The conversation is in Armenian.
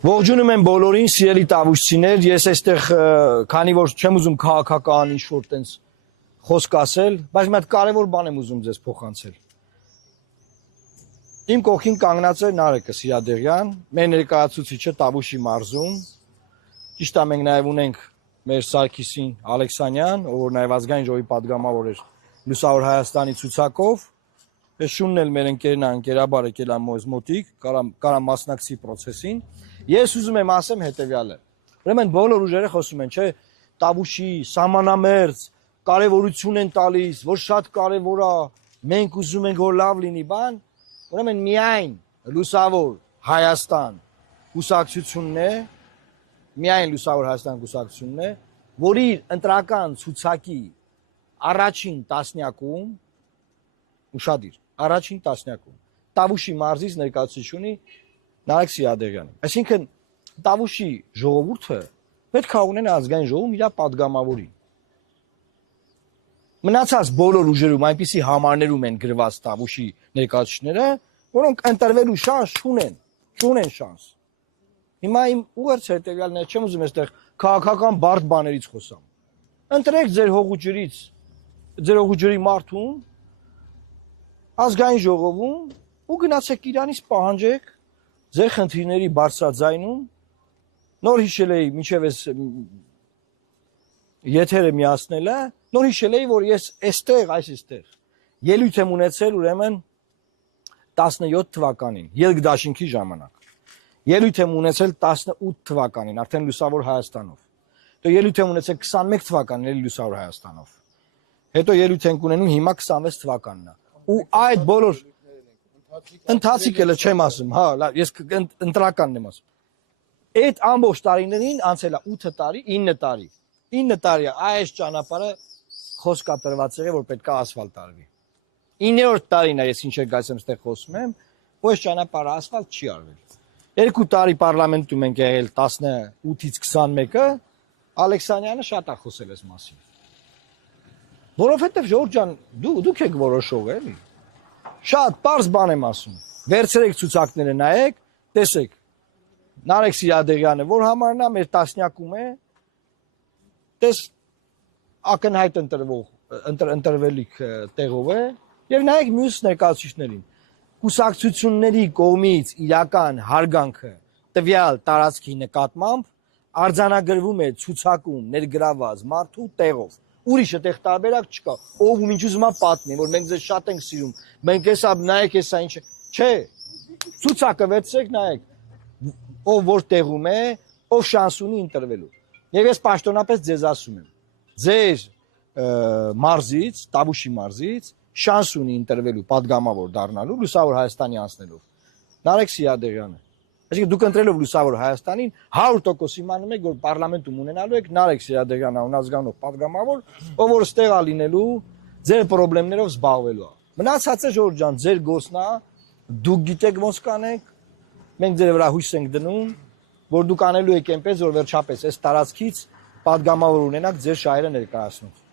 Ողջունում եմ բոլորին, սիրելի տավուշցիներ, ես այստեղ քանի որ չեմ ուզում քաղաքական ինչ-որ տենց խոսք ասել, բայց մի հատ կարևոր բան եմ ուզում ձեզ փոխանցել։ Իմ կողքին կանգնած է Նարեկը Սիրադեղյան, մեր ներկայացուցիչը Տավուշի մարզում։ Ճիշտ է, մենք նաև ունենք մեր Սարգիսին Ալեքսանյան, ով նաև ազգային ժողովի падգամավոր էր Լուսավոր Հայաստանի ցուցակով։ Ես Շունն էլ մեր ընկերն է, ընկերաբար եկել է մեզ մոտիկ, կարա մասնակցի process-ին։ Ես ուզում եմ ասեմ հետևյալը։ Ուրեմն բոլոր ուժերը խոսում են, չէ, Տավուշի սահմանամերձ կարևորություն են տալիս, որ շատ կարևոր է, մենք ուզում ենք որ լավ լինի, բան, ուրեմն միայն Լուսավոր Հայաստան կուսակցությունն է, միայն Լուսավոր Հայաստան կուսակցությունն է, որ իր ընտրական ցուցակի առաջին տասնյակում ուշադիր, առաջին տասնյակում Տավուշի մարզից ներկայացուցիչ ունի Նարեկ Սիրադեղյանը։ Այսինքն Տավուշի ժողովուրդը պետք է ունենա ազգային ժողովում իր падգամավորին։ Մնացած բոլոր ուժերում այնպիսի համարներում են գրված Տավուշի ներկայացուցիչները, որոնք ընտրվելու շանս չունեն շանս։ Հիմա իմ ուղերձ հետևյալն է, չեմ ուզում այստեղ քաղաքական բարդ բաներից խոսամ։ Ընտրեք ձեր հողուջրից, ձեր հողուջրի մարդուն ազգային ժողովում ու գնացեք իրանից պահանջեք ձեր խնդիրների բարձրաձայնում, նոր հիշել էի մինչև այս եթերը միացնելը, նոր հիշել էի, որ ես այստեղ ելույթ եմ ունեցել ուրեմն 17 թվականին, ելք դաշինքի ժամանակ, ելույթ եմ ունեցել 18 թվականին, արդեն Լուսավոր Հայաստանով, հետո ելույթ եմ ունեցել 21 թվականին, էլի Լուսավոր Հայաստանով, հետո ելույթ ենք ունենում հիմա 26 թվականն է, ու այդ բոլոր ընթացիկ էլ չեմ ասում, հա, ես ընտրականն եմ ասում։ Այդ ամբողջ տարիներին անցել է 8 տարի, 9 տարի այս ճանապարհը խոսք կատարված եղել, որ պետք է ասֆալտ արվի։ 9-րդ տարին է ես ինչ գայս եմ ստեղ խոսում եմ, որ այս ճանապարհը ասֆալտ չի արվել։ 2 տարի պարլամենտում ենք եղել 18-ից 21-ը, Ալեքսանյանը շատ է խոսել այս մասին։ Որովհետև Ժողովուրդ ջան, դուք եք որոշող, էլի։ Շատ պարզ բան եմ ասում։ Վերցրեք ցուցակները նայեք, տեսեք։ Նարեկ Սիրադեղյանը որ համարն է, մեր տասնյակում է, տես ակնհայտ ընտրվելիք տեղով է, եւ նայեք մյուս ներկայացուցիչներին։ Կուսակցությունների կողմից իրական հարգանքը տվյալ տարածքի նկատմամբ արձանագրվում է ցուցակում ներգրաված մարդու տեղով։ Ուրիշ այդտեղ տարբերակ չկա, ով ու ինչ ուզում է պատմի, որ մենք ձեզ շատ ենք սիրում, մենք հեսա նայեք հեսա ինչ, չէ, ցուցակը վերցրեք նայեք, ով որ տեղում է, ով շանս ունի ընտրվելու։ Եվ ես պաշտոնապես ձեզ ասում եմ, ձեր մարզից, Տավուշի մարզից շանս ունի ընտրվելու падգամավոր դառնալու Լուսավոր Հայաստանի անցնելով։ Նարեկ Սիրադեղյանը։ Այսինքն դուք ընտրելով Լուսավոր Հայաստանին 100% իմանում եք, որ պարլամենտում ունենալու եք Նարեկ Սիրադեղյանը անազգանող падգամավոր, ով որ ստեղ է լինելու ձեր խնդիրներով զբաղվելու է։ Մնացածը Ժողովուրդ ջան, ձեր գործն է, դուք գիտեք ոնց կանեք, մենք ձեր վրա հույս ենք դնում, որ դուք անելու եք այնպես, որ վերջապես այս տարածքից падգամավոր ունենաք ձեր շահերը ներկայացնող։